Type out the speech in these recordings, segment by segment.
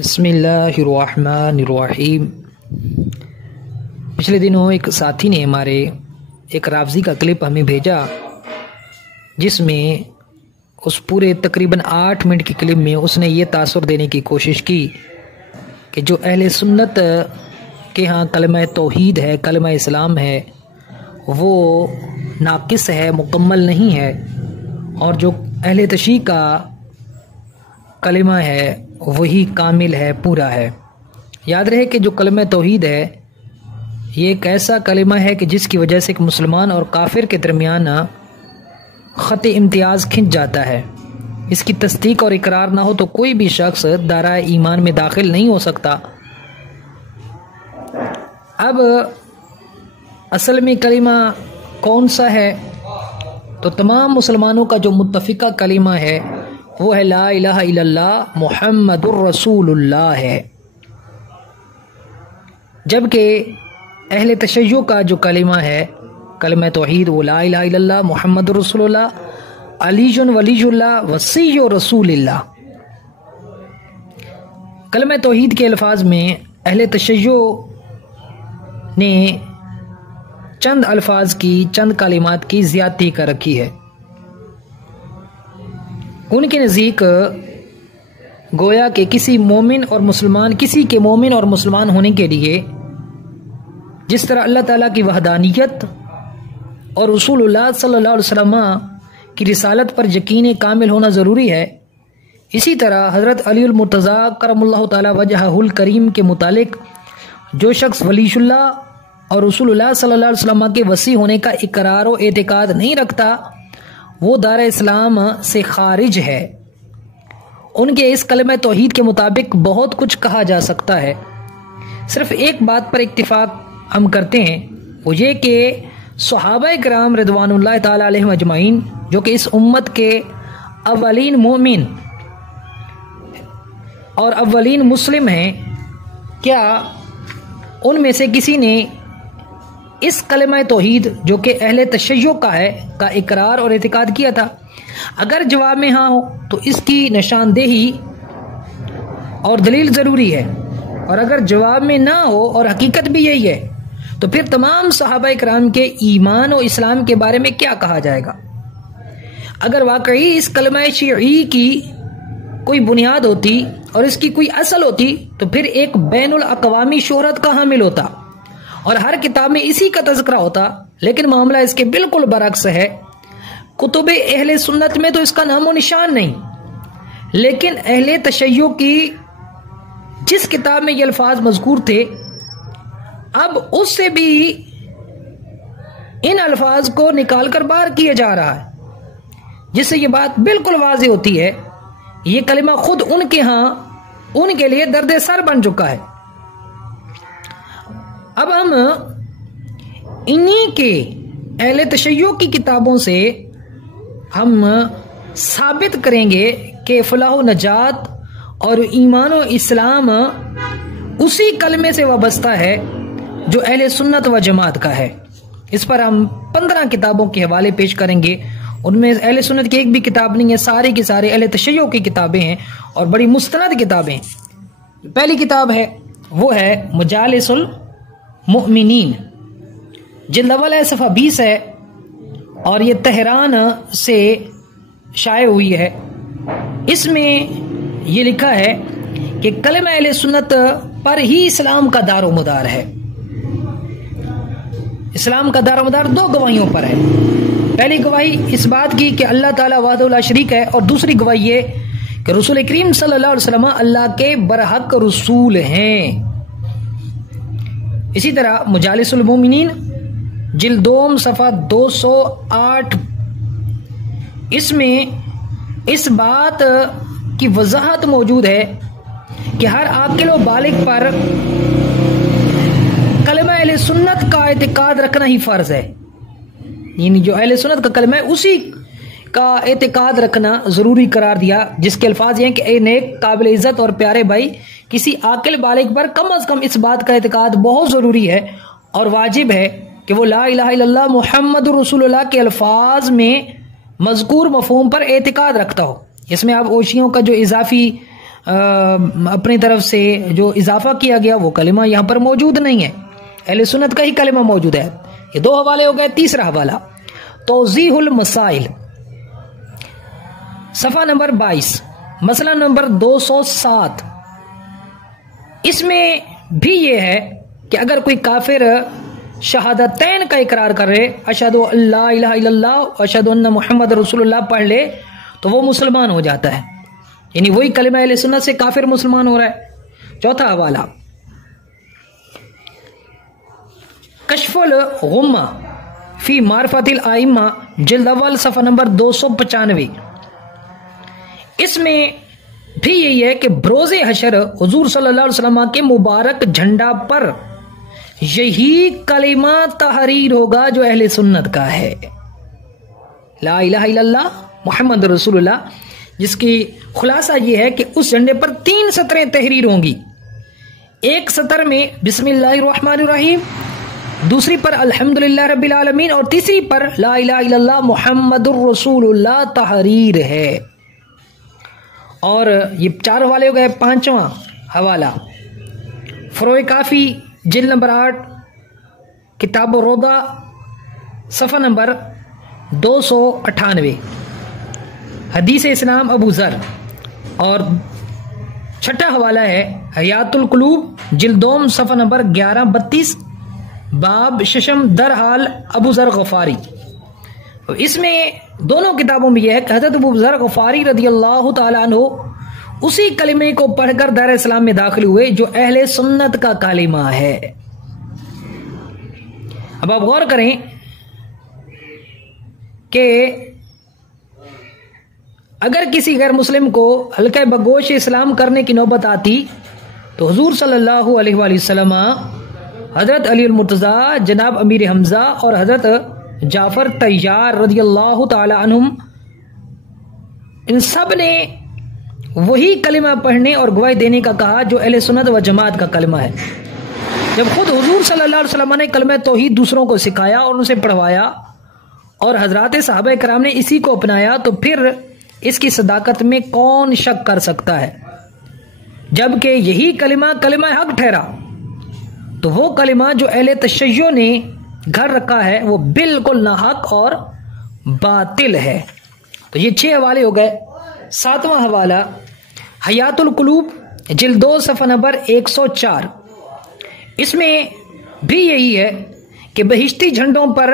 बिस्मिल्लाहिर्रहमानिर्रहीम। पिछले दिनों एक साथी ने हमारे एक रावज़ी का क्लिप हमें भेजा, जिसमें उस पूरे तकरीबन 8 मिनट की क्लिप में उसने ये तासुर देने की कोशिश की कि जो अहले सुन्नत के यहाँ कलमा तौहीद है, कलमा इस्लाम है, वो नाकिस है, मुकम्मल नहीं है, और जो अहले तशय्युअ का कलमा है वही कामिल है, पूरा है। याद रहे कि जो कलमा तौहीद है ये एक ऐसा कलमा है कि जिसकी वजह से एक मुसलमान और काफिर के दरमियान ख़त इम्तियाज़ खिंच जाता है। इसकी तस्दीक और इकरार ना हो तो कोई भी शख्स दायरे ईमान में दाखिल नहीं हो सकता। अब असल में कलिमा कौन सा है? तो तमाम मुसलमानों का जो मुत्तफ़िका कलिमा है वो है ला इलाहा इल्लल्लाह मुहम्मदुर रसूलुल्लाह है। जबकि अहले तशय्युअ का जो कलिमा है, कलिमा तौहीद, वो ला इलाहा इल्लल्लाह मुहम्मदुर रसूलुल्लाह अलीयुन वलीयुल्लाह वसीय्यु रसूलिल्लाह। कलिमा तौहीद के अल्फाज में अहले तशय्युअ ने चंद अल्फाज की, चंद कलिमात की ज़्यादती कर रखी है। उनके नज़दीक गोया कि किसी मोमिन और मुसलमान, किसी के मोमिन और मुसलमान होने के लिए जिस तरह अल्लाह ताला की वहदानियत और रसूलुल्लाह सल्लल्लाहु अलैहि वसल्लम की रिसालत पर यकीन कामिल होना ज़रूरी है, इसी तरह हज़रत अलीउल मुर्तज़ा करमुल्लाहु ताला वजहुल करीम के मुतालिक जो शख्स वलीयुल्लाह और रसूलुल्लाह सल्लल्लाहु अलैहि वसल्लम के वसी होने का इकरार व एतिकाद नहीं रखता, वो दार इस्लाम से खारिज है। उनके इस कलमा तौहीद के मुताबिक बहुत कुछ कहा जा सकता है। सिर्फ एक बात पर इत्तिफाक हम करते हैं, वो ये कि सहाबा किराम रिदवानुल्लाह ताला अलैहिम अजमाइन, जो कि इस उम्मत के अव्वलीन मोमिन और अव्वलीन मुस्लिम हैं, क्या उनमें से किसी ने इस कलमा तौहीद जो कि अहले तशय्युअ का है का इकरार और एतिकाद किया था? अगर जवाब में हाँ हो तो इसकी निशानदेही और दलील ज़रूरी है, और अगर जवाब में ना हो और हकीकत भी यही है तो फिर तमाम सहाबा किराम के ईमान और इस्लाम के बारे में क्या कहा जाएगा? अगर वाकई इस कलमा शिई की कोई बुनियाद होती और इसकी कोई असल होती तो फिर एक बैनुल अक़वामी शोहरत का हामिल होता और हर किताब में इसी का तज़किरा होता। लेकिन मामला इसके बिल्कुल बरअक्स है। कुतुबे अहले सुन्नत में तो इसका नामो निशान नहीं, लेकिन अहले तशय्युअ की जिस किताब में ये अल्फाज मज़कूर थे, अब उससे भी इन अल्फाज को निकाल कर बाहर किया जा रहा है, जिससे ये बात बिल्कुल वाज़ेह होती है ये कलिमा खुद उनके यहाँ उनके लिए दर्द सर बन चुका है। अब हम इन्हीं के अहले तशय्युअ की किताबों से हम साबित करेंगे कि फलाह नजात और ईमान व इस्लाम उसी कलमे से वाबस्ता है जो अहले सुन्नत व जमात का है। इस पर हम 15 किताबों के हवाले पेश करेंगे। उनमें अहले सुन्नत की एक भी किताब नहीं है, सारे की सारे अहले तशय्युअ की किताबें हैं और बड़ी मुस्तनद किताबें। पहली किताब है वो है मजालिसुल मुमिनीन, जिल्द अव्वल है, सफ़ा 20 है, और ये तेहरान से शाये हुई है। इसमें ये लिखा है कि कलमा अहले सुन्नत पर ही इस्लाम का दारोमदार है। इस्लाम का दारोमदार 2 गवाहियों पर है। पहली गवाही इस बात की कि अल्लाह ताला वहदहु ला शरीक है, और दूसरी गवाही ये कि रसूल करीम सल्लल्लाहु अलैहि वसल्लम अल्लाह के बरहक रसूल हैं। इसी तरह मजालिसुल मोमिनीन जिल्द 2 सफ़ा 208, इसमें इस बात की वजाहत मौजूद है कि हर आकिल व बालिग पर कलमा अहले सुन्नत का एतिकाद रखना ही फ़र्ज है। यानी जो अहले सुन्नत का कलमा है उसी का एतिकाद रखना ज़रूरी करार दिया, जिसके अल्फाज ये हैं कि ए नेक काबिल इज़्ज़त और प्यारे भाई, किसी आकिल बालिग पर कम अज़ कम इस बात का एतिकाद बहुत ज़रूरी है और वाजिब है कि वो ला इलाहा इल्लल्लाह मुहम्मदुर रसूलुल्लाह के अल्फाज में मज़कूर मफ़हूम पर एतिकाद रखता हो। इसमें अब ओशियों का जो इजाफी अपनी तरफ से जो इजाफा किया गया वो कलिमा यहाँ पर मौजूद नहीं है, अहले सुन्नत का ही कलिमा मौजूद है। ये 2 हवाले हो गए। तीसरा हवाला तौज़ीहुल मसाइल, सफ़ा नंबर 22, मसला नंबर 207। इसमें भी ये है कि अगर कोई काफिर शहादतैन का इकरार करे, अशहदु अल्ला इलाहा इल्लल्लाह अशहदु अन्ना मुहम्मद रसूलुल्लाह पढ़ ले, तो वो मुसलमान हो जाता है, यानी वही कलिमा अहले सुन्नत से काफिर मुसलमान हो रहा है। चौथा हवाला कश्फुल गुम्मा फी मारफतिल आइम्मा, जिल्द अव्वल, सफ़ा नंबर 295। इसमें भी यही है कि बरोज़े हशर हुजूर सल्लल्लाहु अलैहि वसल्लम के मुबारक झंडा पर यही कलिमा तहरीर होगा जो अहले सुन्नत का है, ला इलाहा इल्लल्लाह मुहम्मद रसूलुल्लाह, जिसकी खुलासा यह है कि उस झंडे पर 3 सतरें तहरीर होंगी। एक सतर में बिस्मिल्लाहिर रहमानिर रहीम, दूसरी पर अल्हम्दुलिल्लाह रब्बिल आलमीन और तीसरी पर ला इलाहा इल्लल्लाह मुहम्मदुर रसूलुल्लाह तहरीर है। और ये 4 हवाले हो गए। 5वां हवाला फरोए काफ़ी, जिल्द नंबर 8, किताब रोदा, सफ़ा नंबर 298, हदीस इस्लाम अबू ज़र। और 6ठा हवाला है हयातुल कुलूब, जिल्द 2, सफ़ा नंबर 1132, बाब शशम दर हाल अबू ज़र गफ़ारी। इसमें दोनों किताबों में यह है कि हज़रत अबू ज़र गफ़ारी रदियल्लाहु ताला अन्हु उसी कलिमे को पढ़कर दार इस्लाम में दाखिल हुए जो अहले सुन्नत का कलिमा है। अब आप गौर करें कि अगर किसी गैर मुस्लिम को हल्का बगोश इस्लाम करने की नौबत आती तो हुजूर सल्लल्लाहु अलैहि वसल्लम, हज़रत अली मुर्तज़ा, जनाब अमीर हमज़ा और हज़रत जाफ़र तैयार रदियल्लाहु ताला अन्हुम, इन सब ने वही कलिमा पढ़ने और गवाही देने का कहा जो अहले सुन्नत व जमात का कलिमा है। जब खुद हुजूर सल्लल्लाहु अलैहि वसल्लम ने कलिमा तौहीद दूसरों को सिखाया और उनसे पढ़वाया और हजरात सहाबा कराम ने इसी को अपनाया, तो फिर इसकी सदाकत में कौन शक कर सकता है। जबकि यही कलिमा कलिमा हक ठहरा, तो वो कलिमा जो अहले तशय्यो ने घर रखा है वो बिल्कुल नाहक और बातिल है। तो ये 6 हवाले हो गए। 7वां हवाला हयातुल कुलूब, जिल्द 2, सफ़ा नंबर 104। इसमें भी यही है कि बहिश्ती झंडों पर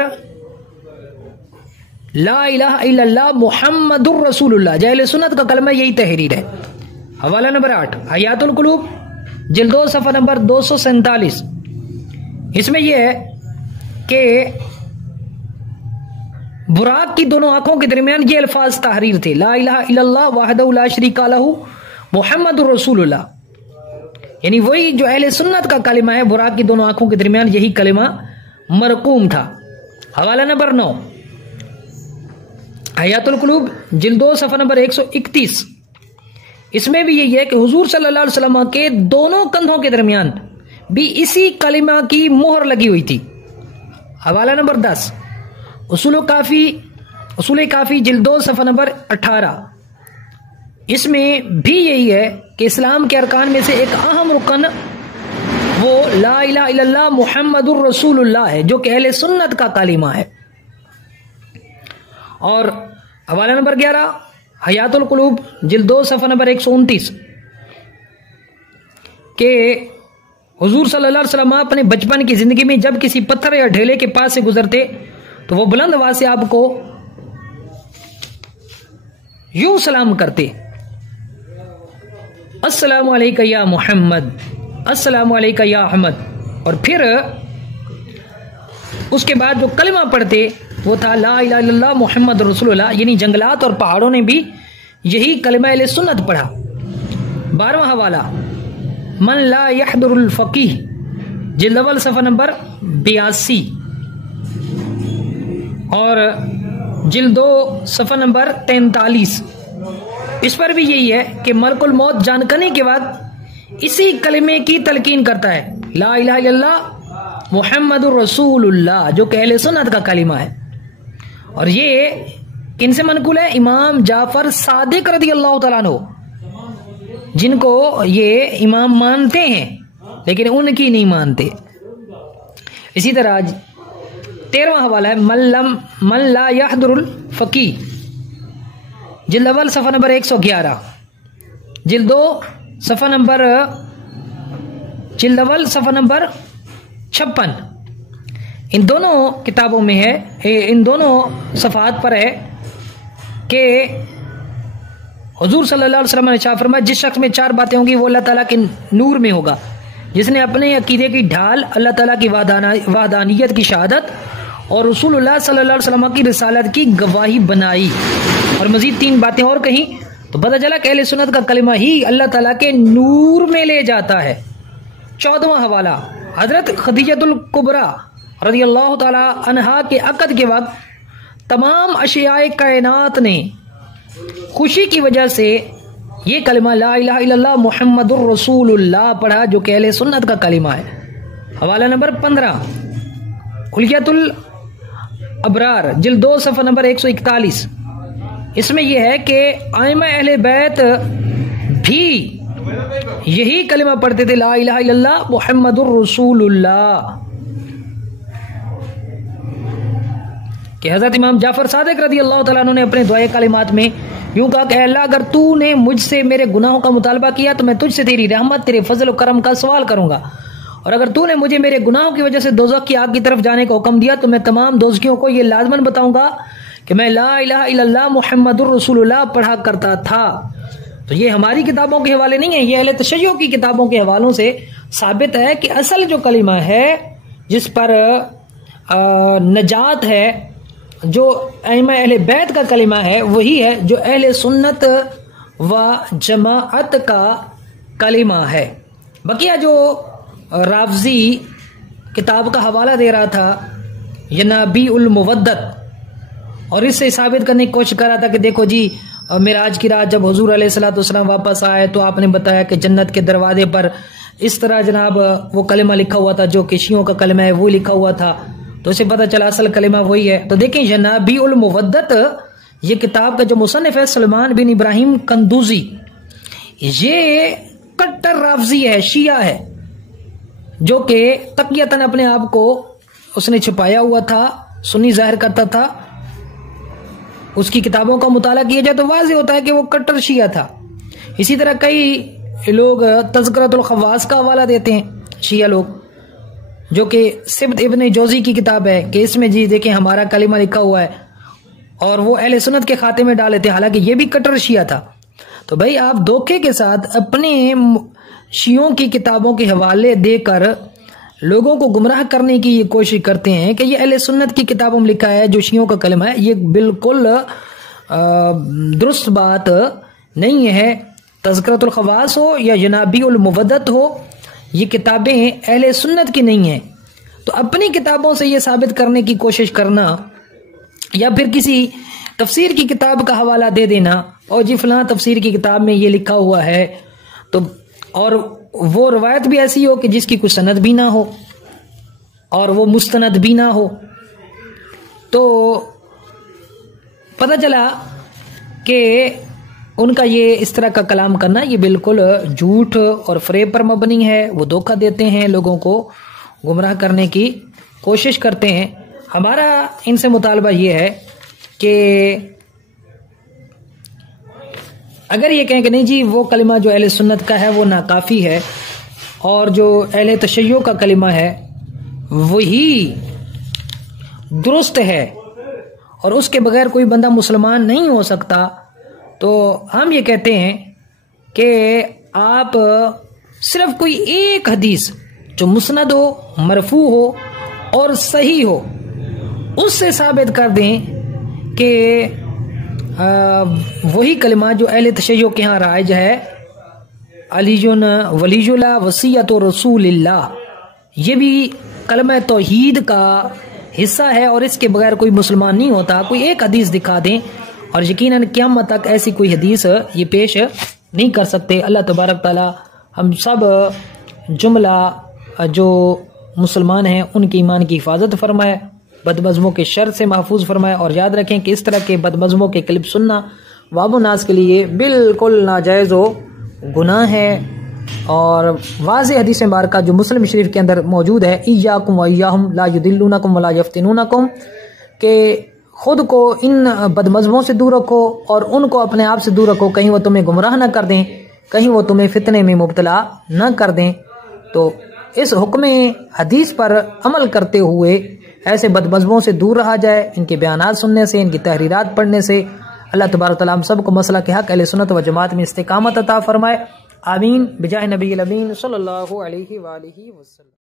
ला इलाहा इल्लल्लाह मुहम्मदुर रसूलुल्लाह, अहले सुन्नत का कलमा यही तहरीर है। हवाला नंबर 8 हयातुल कुलूब, जिल्द 2, सफ़ा नंबर 247। इसमें यह है कि बुराक की दोनों आंखों के दरमियान ये अल्फाज तहरीर थे, ला इलाहा इल्लल्लाह वहदहु ला शरीका लहू मुहम्मदुर रसूलुल्लाह, यानी वही जो अहले सुन्नत का कलिमा है, बुराक की दोनों आंखों के दरमियान यही कलिमा मरकूम था। हवाला नंबर 9 हयातुल कुलूब, जिल्द 2, सफ़ा नंबर 131। इसमें भी यही है कि हुजूर सल्लल्लाहु अलैहि वसल्लम के दोनों कंधों के दरमियान भी इसी कलिमा की मोहर लगी हुई थी। हवाला नंबर 10 उसूल काफ़ी, जिल्द 2, सफ़ा नंबर 18। इसमें भी यही है कि इस्लाम के अरकान में से एक अहम रुकन वो ला इलाहा इल्लल्लाह मुहम्मदुर रसूलुल्लाह है, जो कि अहले सुन्नत का कलिमा है। और हवाला नंबर 11 हयातुल कुलूब, जिल्द 2, सफ़ा नंबर 129 के हुजूर सल्लल्लाहु अलैहि वसल्लम अपने बचपन की जिंदगी में जब किसी पत्थर या ढेले के पास से गुजरते तो वो बुलंद आवाज से आपको यूं सलाम करते, अस्सलामु अलैका या मुहम्मद, अस्सलामु अलैका या अहमद। और फिर उसके बाद जो कलिमा पढ़ते वो था ला इलाहा इल्लल्लाह मुहम्मद रसूलुल्लाह, यानी जंगलात और पहाड़ों ने भी यही कलिमा अहले सुन्नत पढ़ा। 12वां हवाला मन ला यहदुरुल फकीह, जिल्द अव्वल, सफ़ा नंबर 82 और जिल्द 2, सफ़ा नंबर 43। इस पर भी यही है कि मलकुल मौत जानकने के बाद इसी कलिमे की तलकीन करता है, ला इलाहा इल्लल्लाह मुहम्मदुर रसूलुल्लाह, जो कि अहले सुन्नत का कलिमा है। और ये किन से मनकुल है? इमाम जाफर सादिक रदियल्लाहु तआला अन्हु, जिनको ये इमाम मानते हैं लेकिन उनकी नहीं मानते। इसी तरह 13वां हवाला है मन ला यहदुरुल फकी, जिल्द अव्वल सफ़ा नंबर 111, जिल्द अव्वल सफ़ा नंबर 56। इन दोनों किताबों में है, इन दोनों सफ़ात पर है कि हुजूर सल्लल्लाहु अलैहि वसल्लम ने इरशाद फरमाया, जिस शख्स में 4 बातें होंगी वो अल्लाह ताला के नूर में होगा, जिसने अपने अकीदे की ढाल अल्लाह ताला की वहदानियत की शहादत और रसूलुल्लाह सल्लल्लाहु अलैहि वसल्लम की रिसालत की गवाही बनाई। और मजीद 3 बातें और कहीं, तो पता चला कि अहले सुन्नत का कलिमा ही अल्लाह ताला के नूर में ले जाता है। 14वां हवाला, हजरत खदीजतुल कुबरा रज़ियल्लाहु ताला अन्हा के अक़द के वक्त तमाम अशियाए कायनात ने खुशी की वजह से ये कलिमा ला इलाहा इल्लल्लाह मुहम्मदुर रसूलुल्लाह पढ़ा, जो कि अहले सुन्नत का कलिमा है। हवाला नंबर 15, खुलियतुल अबरार, जिल्द 2 सफ़ा नंबर 141। इसमें यह है कि आइमा अहले बैत भी यही कलिमा पढ़ते थे, ला इलाहा इल्लल्लाह मुहम्मदुर रसूलुल्लाह। कि हज़रत इमाम जाफर सादिक रज़ियल्लाहु ताला अन्हु ने अपने दुआए कलिमात में यूं कहा कि अल्लाह अगर तूने मुझसे मेरे गुनाहों का मुतालबा किया तो मैं तुझसे तेरी रहमत, तेरे फजल और करम का सवाल करूंगा, और अगर तूने मुझे मेरे गुनाहों की वजह से दोज़ख की आग की तरफ जाने का हुक्म दिया तो मैं तमाम दोज़खियों को ये लाज़मन बताऊंगा कि मैं ला इलाहा इल्लल्लाह मुहम्मदुर रसूलुल्लाह पढ़ा करता था। तो ये हमारी किताबों के हवाले नहीं है, ये अहले तशय्युअ की किताबों के हवालों से साबित है कि असल जो कलिमा है जिस पर नजात है, जो अइम्मा अहले बैत का कलिमा है, वही है जो अहले सुन्नत व जमाअत का कलिमा है। बकिया जो रावजी किताब का हवाला दे रहा था यनाबी उल मुवद्दत, और इससे साबित करने की कोशिश कर रहा था कि देखो जी मिराज की रात जब हुजूर अलैहिस्सलातु वस्सलाम वापस आए तो आपने बताया कि जन्नत के दरवाजे पर इस तरह जनाब वो कलिमा लिखा हुआ था जो कि शियों का कलिमा है, वो लिखा हुआ था, तो उसे पता चला असल कलिमा वही है। तो देखें यनाबी उल मुवद्दत, ये किताब का जो मुसन्निफ है सलमान बिन इब्राहिम कंदूजी, ये कट्टर रावजी है, शिया है, जो कि तकियतन अपने आप को उसने छुपाया हुआ था, सुन्नी जाहिर करता था। उसकी किताबों का मुताला किया जाए तो वाज़ेह होता है कि वो कट्टर शिया था। इसी तरह कई लोग तज़किरतुल खवास का हवाला देते हैं शिया लोग, जो कि सिब्त इब्न जौजी की किताब है, कि इसमें जी देखें हमारा कलिमा लिखा हुआ है, और वो अहले सुन्नत के खाते में डाल लेते हैं, हालांकि ये भी कट्टर शिया था। तो भाई आप धोखे के साथ अपने शियों की किताबों के हवाले देकर लोगों को गुमराह करने की ये कोशिश करते हैं कि ये अहले सुन्नत की किताबों में लिखा है जो शियों का कलमा है। ये बिल्कुल दुरुस्त बात नहीं है। तज़किरतुल खवास हो या जनाबी उल मुवद्दत हो, ये किताबें अहले सुन्नत की नहीं हैं। तो अपनी किताबों से ये साबित करने की कोशिश करना या फिर किसी तफसीर की किताब का हवाला दे देना और जी फलां तफसीर की किताब में ये लिखा हुआ है, तो और वो रवायत भी ऐसी हो कि जिसकी कोई सनद भी ना हो और वो मुस्तनद भी ना हो, तो पता चला कि उनका ये इस तरह का कलाम करना ये बिल्कुल झूठ और फ़रेब पर मबनी है। वो धोखा देते हैं, लोगों को गुमराह करने की कोशिश करते हैं। हमारा इनसे मुतालबा ये है कि अगर ये कहें कि नहीं जी वो कलिमा जो अहले सुन्नत का है वो नाकाफ़ी है और जो अहले तशय्युअ का कलिमा है वही दुरुस्त है और उसके बगैर कोई बंदा मुसलमान नहीं हो सकता, तो हम ये कहते हैं कि आप सिर्फ कोई एक हदीस जो मुस्नद हो, मरफू हो और सही हो, उससे साबित कर दें कि वही कलिमा जो अहले तशय्युअ के यहाँ राइज है, अलीजुन वलीजुल्लाह वसीयत रसूलिल्लाह, ये भी कलमा तौहीद का हिस्सा है और इसके बगैर कोई मुसलमान नहीं होता। कोई एक हदीस दिखा दें और यकीनन क़यामत तक ऐसी कोई हदीस ये पेश नहीं कर सकते। अल्लाह तबारक ताला हम सब जुमला जो मुसलमान हैं उनके ईमान की हिफाजत फरमाए, बदमज़मों के शर से महफूज फरमाए। और याद रखें कि इस तरह के बदमज़मों के क्लिप सुनना वाबो नाज के लिए बिल्कुल नाजायज़ हो गुनाह है। और वाज़ेह हदीस मुबारक जो मुस्लिम शरीफ के अंदर मौजूद है, इय्याकुम व इय्याहुम ला युदिल्लुनकुम व ला यफ्तिनूनकुम, के खुद को इन बदमज़हबों से दूर रखो और उनको अपने आप से दूर रखो, कहीं वो तुम्हें गुमराह न कर दें, कहीं वो तुम्हें फितने में मुब्तला न कर दें। तो इस हुक्म हदीस पर अमल करते हुए ऐसे बदमज़हबों से दूर रहा जाए, इनके बयानात सुनने से, इनकी तहरीरात पढ़ने से। अल्लाह तबारक व तआला हम सबको मसला के हक़ अहले सुन्नत व जमात में इस्तिकामत अता फरमाए। आमीन बिजाह नबी अमीन सल्लल्लाहु अलैहि वसल्लम।